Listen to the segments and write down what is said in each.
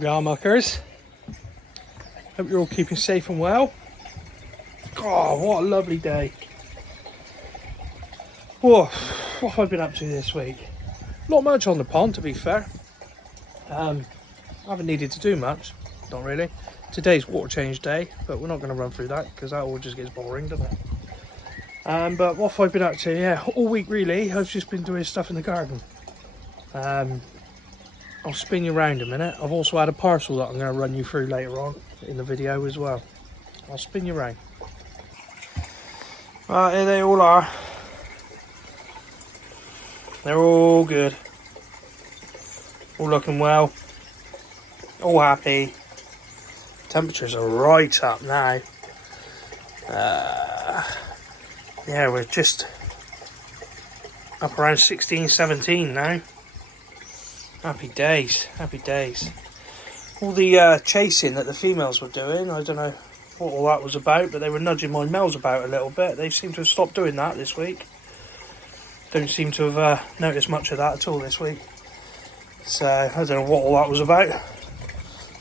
Here we are, muckers. Hope you're all keeping safe and well. God, what a lovely day. Whoa, what have I been up to this week? Not much on the pond, to be fair. I haven't needed to do much, not really. Today's water change day, but we're not going to run through that because that all just gets boring, doesn't it? But what have I been up to? Yeah, all week really, I've just been doing stuff in the garden. I'll spin you around a minute. I've also had a parcel that I'm going to run you through later on in the video as well. I'll spin you around. Right, here they all are. They're all good. All looking well. All happy. Temperatures are right up now. Yeah, we're just up around 16, 17 now. Happy days, happy days. All the chasing that the females were doing, I don't know what all that was about, but they were nudging my males about a little bit. They seem to have stopped doing that this week. Don't seem to have noticed much of that at all this week. So, I don't know what all that was about.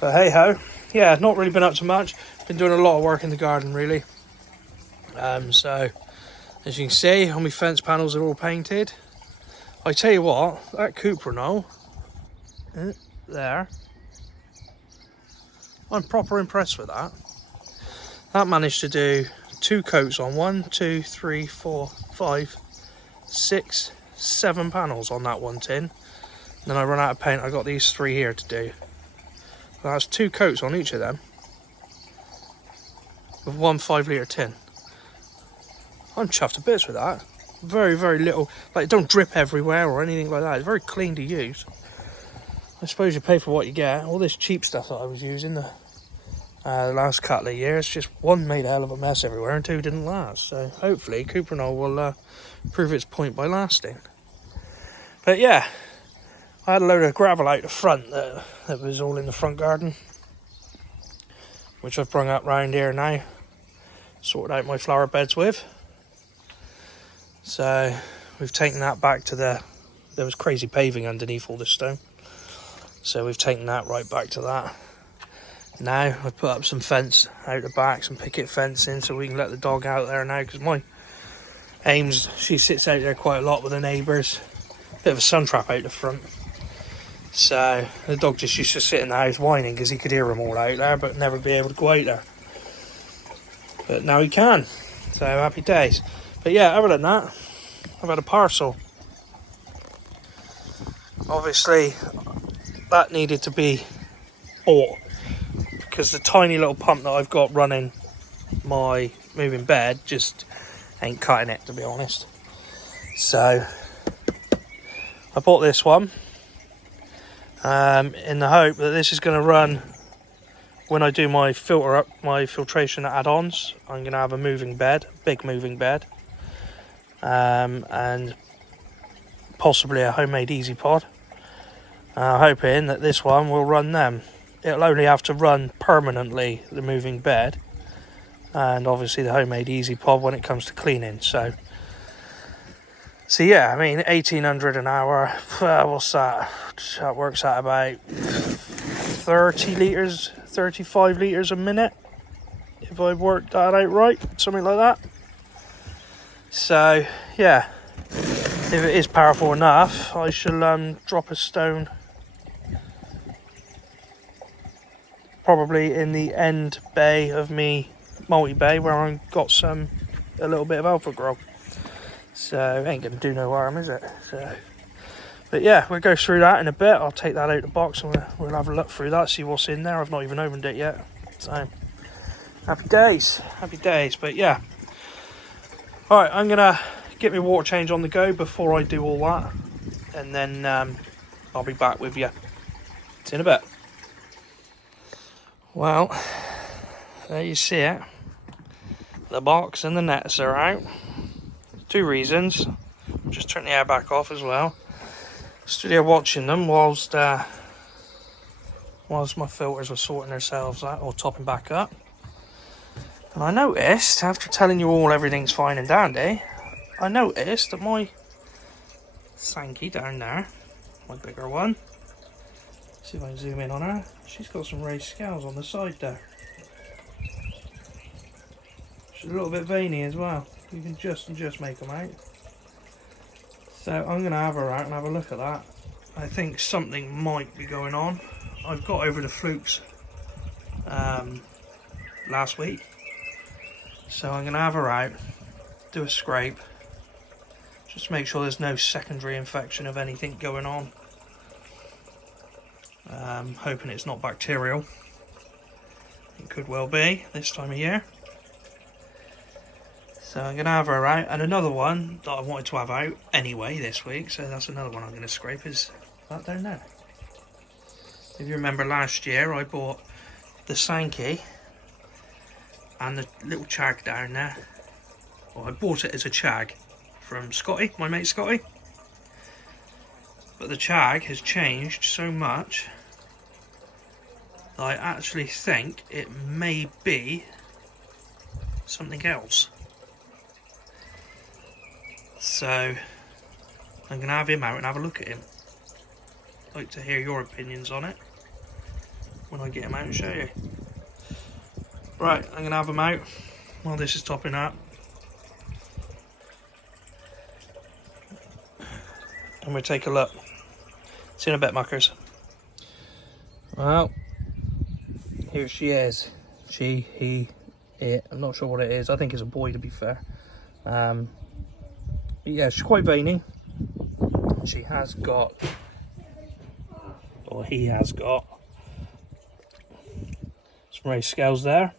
But hey ho. Yeah, not really been up to much. Been doing a lot of work in the garden, really. So, as you can see, all my fence panels are all painted. I tell you what, that Cuprinol, there, I'm proper impressed with that. That managed to do 2 coats on 1, 2, 3, 4, 5, 6, 7 panels on that one tin. And then I run out of paint. I got these 3 here to do. That's 2 coats on each of them with 1 5-litre tin. I'm chuffed to bits with that. Very, very little, like it don't drip everywhere or anything like that. It's very clean to use. I suppose you pay for what you get. All this cheap stuff that I was using the last couple of years, just 1 made a hell of a mess everywhere and 2 didn't last. So hopefully Cuprinol will prove its point by lasting. But yeah, I had a load of gravel out the front that was all in the front garden, which I've brung up round here now, sorted out my flower beds with. So we've taken that back to there was crazy paving underneath all this stone. So we've taken that right back to that. Now I've put up some fence out the back, some picket fencing, so we can let the dog out there now, because my Ames, she sits out there quite a lot with the neighbours. Bit of a sun trap out the front. So the dog just used to sit in the house whining because he could hear them all out there, but never be able to go out there. But now he can. So happy days. But yeah, other than that, I've had a parcel. Obviously, that needed to be bought because the tiny little pump that I've got running my moving bed just ain't cutting it, to be honest. So I bought this one in the hope that this is going to run when I do my filtration add-ons. I'm going to have a moving bed, big moving bed, and possibly a homemade easy pod. Hoping that this one will run them. It'll only have to run permanently the moving bed, and obviously the homemade easy pod when it comes to cleaning. So yeah, I mean 1800 an hour, what's that? That works out about 30 litres, 35 litres a minute, if I worked that out right, something like that. So yeah, if it is powerful enough, I shall drop a stone probably in the end bay of me multi-bay where I've got a little bit of alpha grow. So ain't gonna do no harm, is it? So, but yeah, we'll go through that in a bit. I'll take that out of the box and we'll have a look through that, see what's in there. I've not even opened it yet. So happy days, happy days. But yeah, all right, I'm gonna get my water change on the go before I do all that, and then I'll be back with you. See you in a bit. Well, there you see it. The box and the nets are out. 2 reasons. Just turn the air back off as well. Stood here watching them whilst my filters were sorting themselves out or topping back up. And I noticed, after telling you all everything's fine and dandy, I noticed that my Sankey down there, my bigger one, See if I can zoom in on her. She's got some raised scales on the side there. She's a little bit veiny as well. You can just make them out. So I'm going to have her out and have a look at that. I think something might be going on. I've got over the flukes last week. So I'm going to have her out, do a scrape. Just make sure there's no secondary infection of anything going on. Hoping it's not bacterial. It could well be this time of year. So I'm going to have her out. And another one that I wanted to have out anyway this week, so that's another one I'm going to scrape, is that down there. If you remember last year, I bought the Sankey and the little Chag down there. Well, I bought it as a Chag from Scotty, my mate Scotty. But the Chag has changed so much that I actually think it may be something else. So I'm going to have him out and have a look at him. I'd like to hear your opinions on it when I get him out and show you. Right, I'm going to have him out while this is topping up. And we'll take a look. See you in a bit, muckers. Well, here she is. She, he, it. I'm not sure what it is. I think it's a boy, to be fair. Yeah, she's quite veiny. She has got, or he has got, some raised scales there.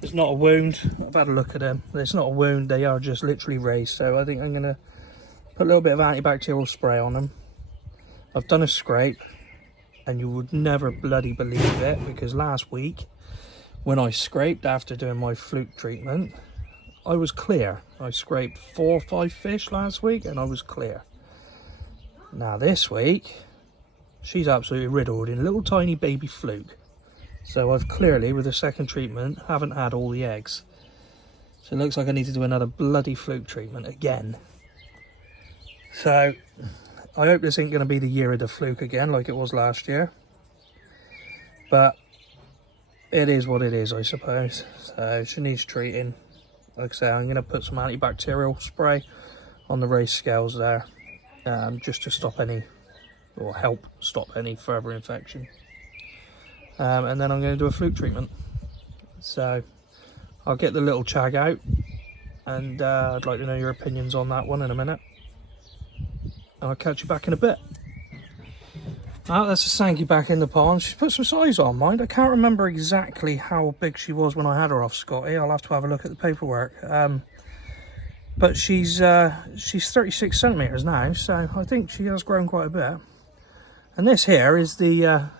It's not a wound. I've had a look at them. It's not a wound. They are just literally raised. So I think I'm going to put a little bit of antibacterial spray on them. I've done a scrape, and you would never bloody believe it, because last week when I scraped after doing my fluke treatment, I was clear. I scraped 4 or 5 fish last week and I was clear. Now this week, she's absolutely riddled in little tiny baby fluke. So I've clearly, with the second treatment, haven't had all the eggs. So it looks like I need to do another bloody fluke treatment again. So I hope this ain't going to be the year of the fluke again like it was last year. But it is what it is, I suppose. So she needs treating. Like I say, I'm going to put some antibacterial spray on the raised scales there, just to stop any, or help stop any further infection. And then I'm going to do a fluke treatment. So I'll get the little Chag out, and I'd like to know your opinions on that one in a minute. And I'll catch you back in a bit. Oh, that's a Sankey back in the pond. She's put some size on, mind. I can't remember exactly how big she was when I had her off Scotty. I'll have to have a look at the paperwork. But she's 36 centimetres now, so I think she has grown quite a bit. And this here is the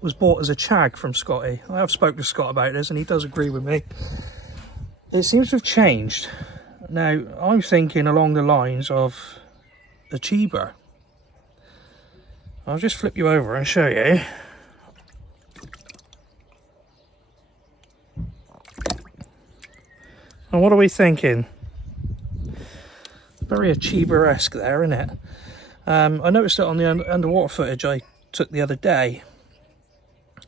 was bought as a Chag from Scotty. I have spoken to Scott about this, and he does agree with me. It seems to have changed. Now, I'm thinking along the lines of Ochiba. I'll just flip you over and show you. And what are we thinking? Very Ochiba-esque there, isn't it? I noticed it on the underwater footage I took the other day.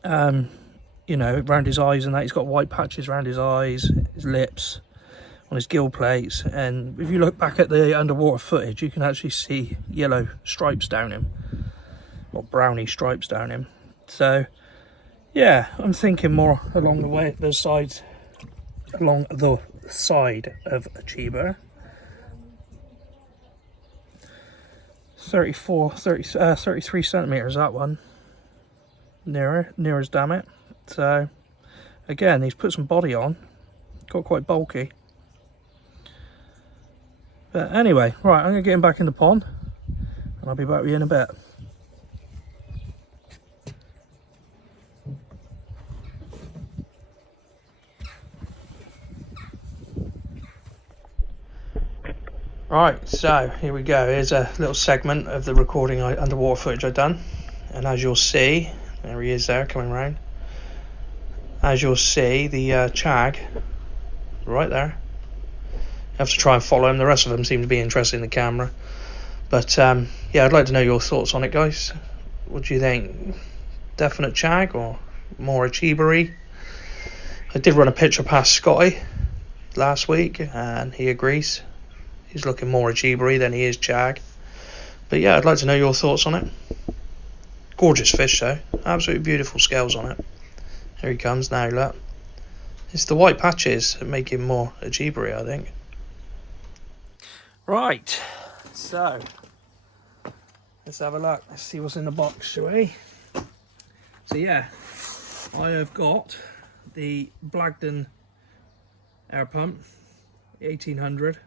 You know, around his eyes and that. He's got white patches around his eyes, his lips, on his gill plates. And if you look back at the underwater footage, you can actually see yellow stripes down him. Or brownie stripes down him. So yeah, I'm thinking more along the side of Ochiba. 33 centimeters, that one. Nearer as damn it. So again, he's put some body on, got quite bulky. But anyway, right, I'm gonna get him back in the pond and I'll be back with you in a bit. Right, so here we go. Here's a little segment of the recording underwater footage I've done. And as you'll see, there he is there, coming round. As you'll see, the Chag, right there. You have to try and follow him. The rest of them seem to be interested in the camera. But yeah, I'd like to know your thoughts on it, guys. What do you think? Definite Chag or more Ochiba-y? I did run a picture past Scotty last week and he agrees. He's looking more Ochiba-y than he is Chag. But yeah, I'd like to know your thoughts on it. Gorgeous fish though. Absolutely beautiful scales on it. Here he comes now, look. It's the white patches that make him more Ochiba-y, I think. Right, so let's have a look. Let's see what's in the box, shall we? So yeah, I have got the Blagden air pump, 1800,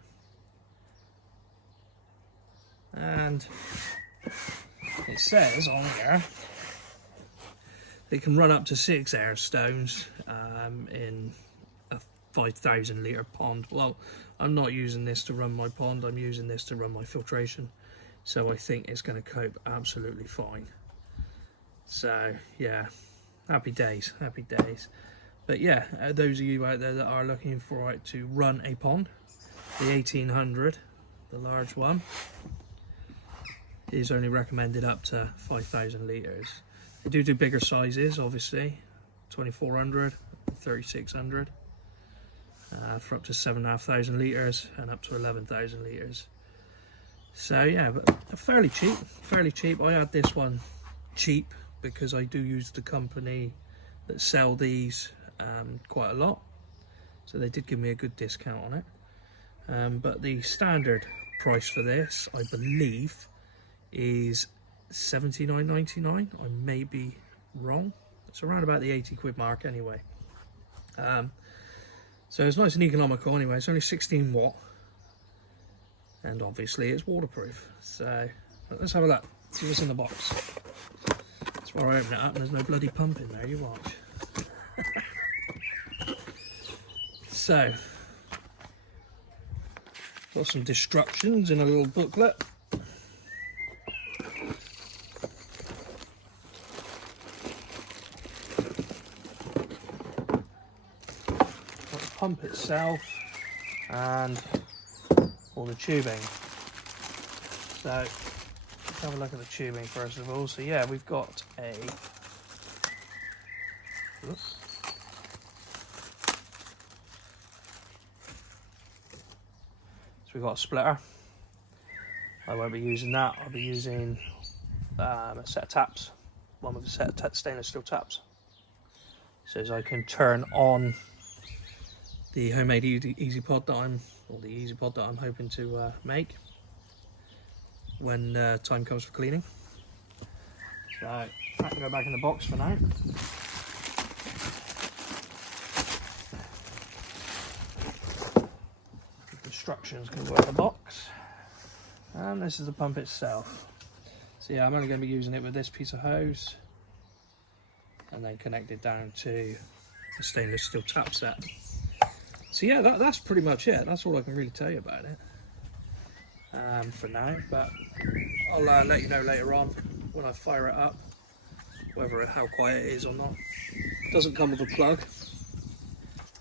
and it says on here they can run up to 6 air stones in a 5,000 litre pond. Well, I'm not using this to run my pond, I'm using this to run my filtration, so I think it's going to cope absolutely fine. So yeah, happy days, happy days. But yeah, those of you out there that are looking for it to run a pond, the 1800, the large one, is only recommended up to 5,000 litres. They do bigger sizes, obviously, 2400, 3600, for up to 7,500 litres and up to 11,000 litres. So yeah, but fairly cheap. I had this one cheap because I do use the company that sell these quite a lot, so they did give me a good discount on it. But the standard price for this, I believe, is £79.99. I may be wrong. It's around about the 80 quid mark anyway. So it's nice and economical anyway. It's only 16 watt, and obviously it's waterproof. So let's have a look, see what's in the box. That's where I open it up and there's no bloody pump in there, you watch. So, got some instructions in a little booklet. Got the pump itself and all the tubing. So, let's have a look at the tubing first of all. So yeah, we've got a... Oops. We've got a splitter. I won't be using that. I'll be using a set of taps, one with a set of stainless steel taps, so as I can turn on the homemade easy pod that I'm hoping to make when time comes for cleaning. So that can go back in the box for now. Instructions can go in the box, and this is the pump itself. So yeah, I'm only going to be using it with this piece of hose and then connect it down to the stainless steel tap set. So yeah, that's pretty much it. That's all I can really tell you about it for now, but I'll let you know later on when I fire it up how quiet it is or not. It doesn't come with a plug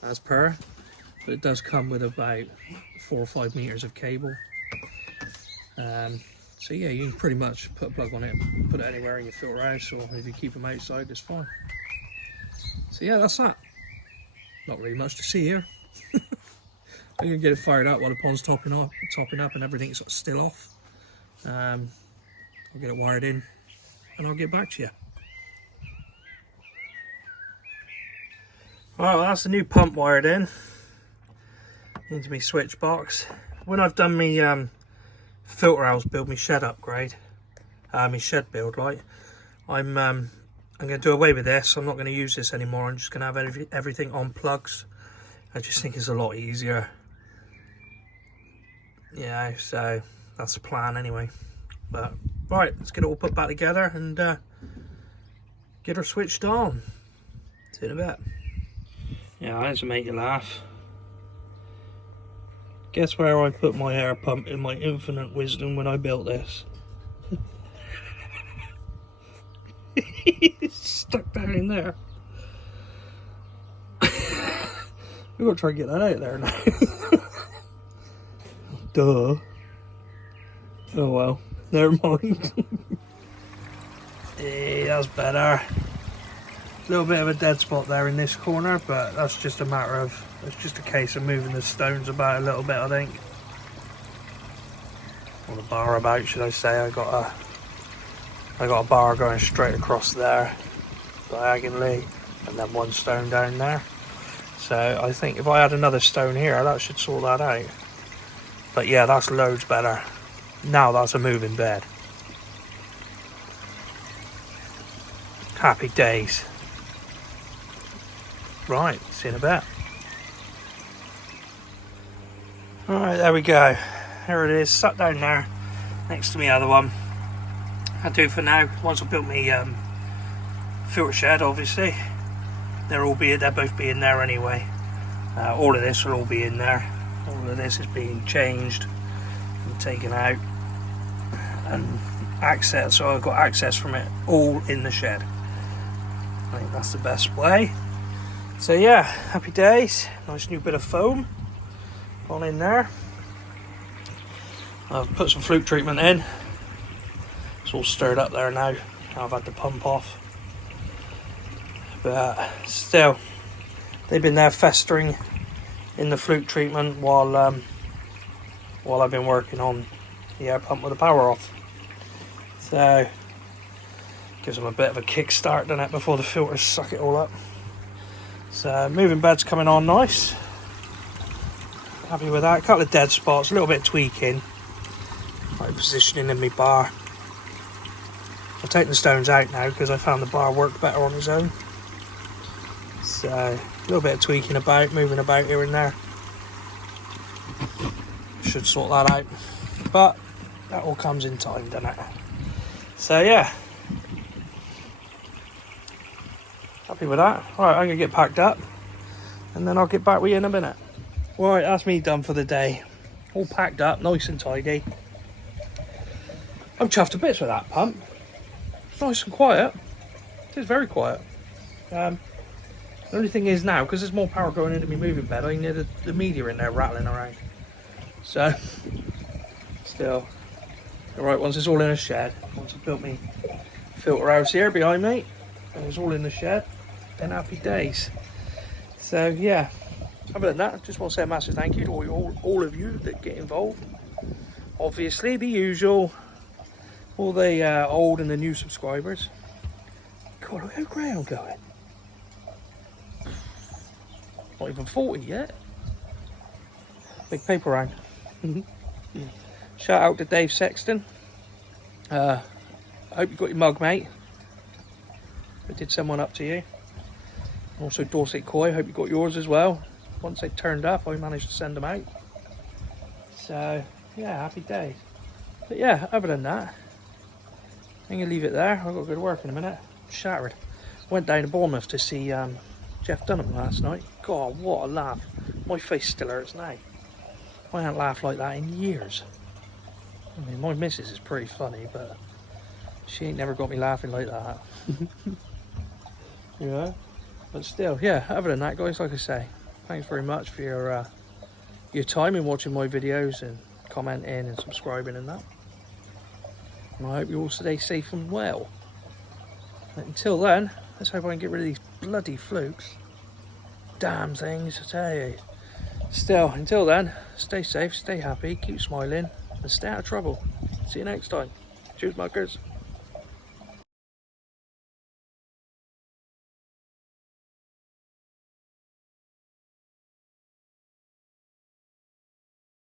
as per, but it does come with about 4 or 5 meters of cable. So yeah, you can pretty much put a plug on it, put it anywhere in your filter house, or if you keep them outside, it's fine. So yeah, that's that. Not really much to see here. I'm gonna get it fired up while the pond's topping up and everything's sort of still off. I'll get it wired in and I'll get back to you. Well, that's the new pump wired in into my switch box. When I've done my filter house build, my shed upgrade, my shed build, like, I'm going to do away with this. I'm not going to use this anymore. I'm just going to have everything on plugs. I just think it's a lot easier. Yeah, so that's the plan anyway. But right, let's get it all put back together and get her switched on. See you in a bit. Yeah, I to make you laugh. Guess where I put my air pump in my infinite wisdom when I built this? It's stuck down in there. We've got to try and get that out of there now. Duh. Oh well, never mind. That's better. A little bit of a dead spot there in this corner, but that's just a matter of, it's just a case of moving the stones about a little bit, I think. Or the bar about, should I say. I got a bar going straight across there, diagonally, and then one stone down there. So I think if I had another stone here, that should sort that out. But yeah, that's loads better. Now that's a moving bed. Happy days. Right, see you in a bit. Alright, there we go. Here it is, sat down there next to my other one. I'll do for now. Once I've built my filter shed, obviously, they'll both be in there anyway. All of this will all be in there. All of this is being changed and taken out, and access. So I've got access from it all in the shed. I think that's the best way. So yeah, happy days. Nice new bit of foam on in there. I've put some flute treatment in. It's all stirred up there now. I've had to pump off. But still, they've been there festering in the flute treatment while I've been working on the air pump with the power off. So gives them a bit of a kickstart, doesn't it, before the filters suck it all up. So moving bed's coming on nice. Happy with that. A couple of dead spots, a little bit of tweaking, like positioning in my bar. I've taken the stones out now because I found the bar worked better on its own. So a little bit of tweaking about, moving about here and there. Should sort that out. But that all comes in time, doesn't it? So yeah. Happy with that. Alright, I'm going to get packed up and then I'll get back with you in a minute. Right, that's me done for the day. All packed up, nice and tidy. I'm chuffed to bits with that pump. It's nice and quiet. It is very quiet. The only thing is now, because there's more power going into my moving bed, I need the media in there rattling around. So, still. Alright, once it's all in a shed, once I've built my filter house here behind me, and it's all in the shed, then happy days. So yeah, other than that, I just want to say a massive thank you to all of you that get involved. Obviously, the usual, all the old and the new subscribers. God, look how grey I'm going. Not even 40 yet. Big paper round. Shout out to Dave Sexton. I hope you got your mug, mate. I did send one up to you. Also Dorset Koi, hope you got yours as well. Once they turned up, I managed to send them out. So yeah, happy days. But yeah, other than that, I'm gonna leave it there. I've got to go to work in a minute. Shattered. Went down to Bournemouth to see Jeff Dunham last night. God, what a laugh. My face still hurts now. I haven't laughed like that in years. I mean, my missus is pretty funny, but she ain't never got me laughing like that. You know? But still, yeah, other than that, guys, like I say, thanks very much for your time in watching my videos and commenting and subscribing and that. And I hope you all stay safe and well. But until then, let's hope I can get rid of these bloody flukes. Damn things, I tell you. Still, until then, stay safe, stay happy, keep smiling, and stay out of trouble. See you next time. Cheers, muckers.